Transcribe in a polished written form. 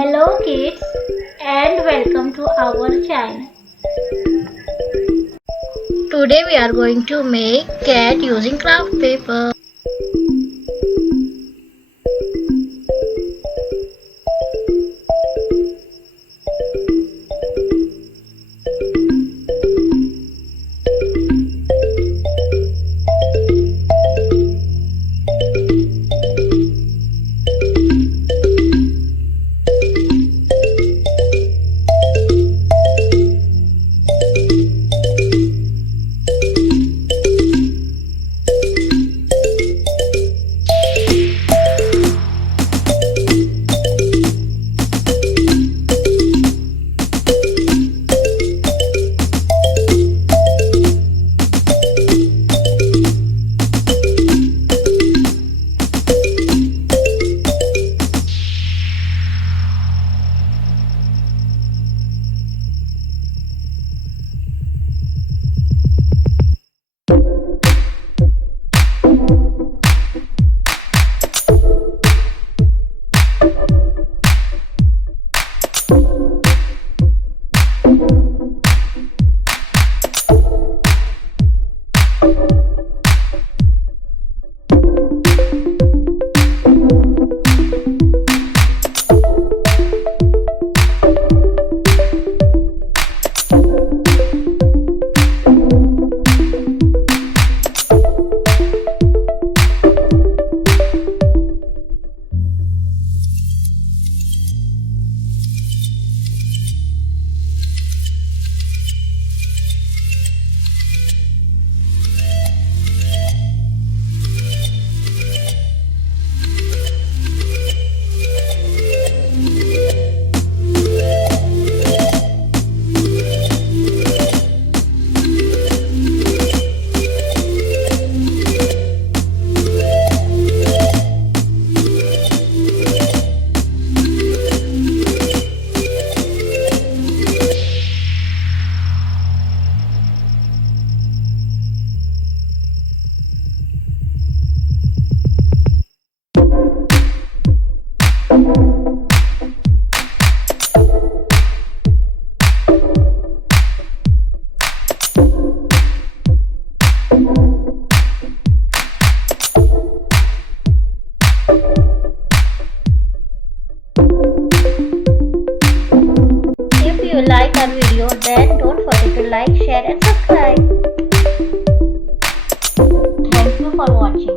Hello kids and welcome to our channel. Today we are going to make cat using craft paper. If you like our video, then don't forget to like, share and subscribe. Thank you for watching.